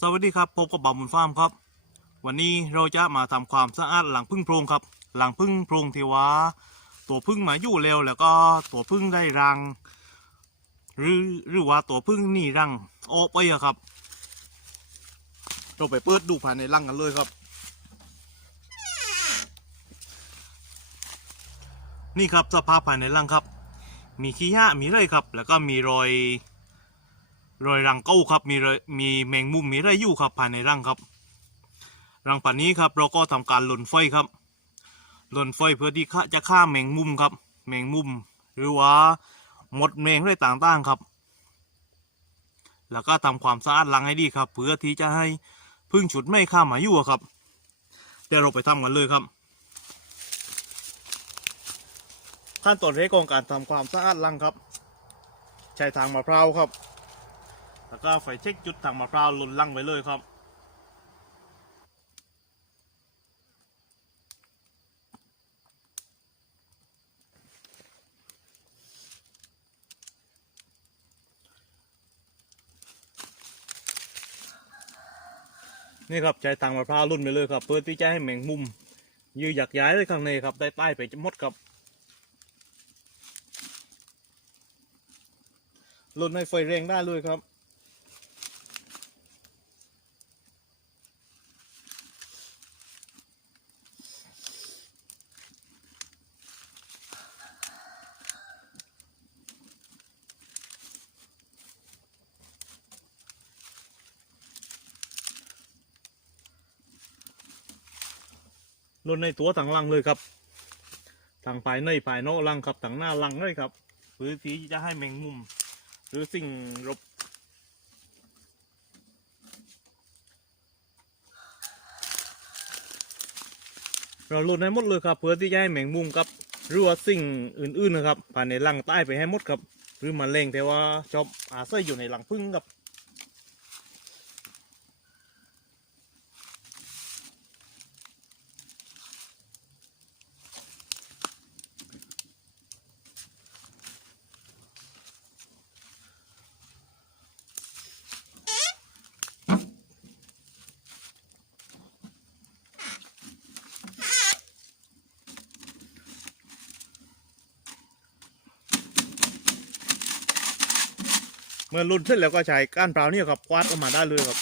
สวัสดีครับพบกับบ่าวมุนฟาร์มครับ วันนี้เราจะมาทำความสะอาดหลังพึ่งโพรงครับ หลังพึ่งโพรงที่ว่าตัวพึ่งมาอยู่เร็วแล้วก็ตัวพึ่งได้รัง หรือหรือว่าตัวพึ่งนี่รังออกไปอะครับ เราไปเปิดดูภายในรังกันเลยครับ นี่ครับสภาพภายในรังครับ มีขี้หญ้ามีไรครับ แล้วก็มีรอย รอยรังเก้าครับมีรมีแมงมุมมีไรอยู่ครับภายในรังครับ รังป่านนี้ครับเราก็ทำการหล่นไฟครับหล่นไฟเพื่อที่จะฆ่าแมงมุมครับ แมงมุม หรือว่าหมดแมงอะไรต่างๆครับ แล้วก็ทำความสะอาดรังให้ดีครับ เพื่อที่จะให้พึ่งฉุดไม่ข้ามมาอยู่ครับเดี๋ยวเราไปทำกันเลยครับ ขั้นตอนแรกของการทำความสะอาดรังครับ ใช้ทางมะพร้าวครับ แล้วก็ไฟเช็คจุดทางมะพร้าวล่นลังไว้เลยครับ นี่ครับใช้ทางมะพร้าวลุ่นไปเลยครับ เพื่อที่จะให้แมงมุม ยืออยากย้ายเลยข้างในครับ ได้ใต้ไปจะมดครับลุ่นให้ไฟแรงได้เลยครับ ลดในตัวถังลังเลยครับทางภายในภายนอกลังครับถังหน้าลังเลยครับเพื่อที่จะให้แมงมุม หรือสิ่งรบเราลดให้หมดเลยครับ เพื่อที่จะให้แมงมุมครับหรือว่าสิ่งอื่นๆนะครับภายในลังใต้ไปให้หมดครับ หรือมาเล่งแต่ว่าชอบอาศัยอยู่ในหลังพึ่งครับ เมื่อรุ่นเสร็จแล้วก็ใช้ก้านเปล่าเนี่ยครับควาดออกมาได้เลยครับ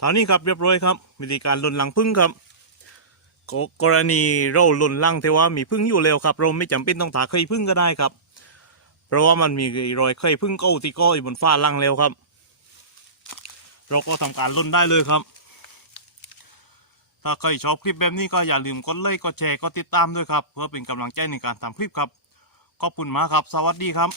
เท่านี้ครับเรียบร้อยครับ วิธีการลนหลังพึ่งครับกกรณีเราลนหลังแต่ว่ามีพึ่งอยู่แล้วครับ เราไม่จำเป็นต้องถาเคยพึ่งก็ได้ครับ เพราะว่ามันมีรอยเคยพึ่งเก้าที่เก้อยู่บนฟ้าลังแล้วครับ เราก็ทำการลนได้เลยครับ ถ้าใครชอบคลิปแบบนี้ก็อย่าลืมกดไลค์กดแชร์กดติดตามด้วยครับ เพื่อเป็นกำลังใจในการทำคลิปครับขอบคุณมากครับ สวัสดีครับ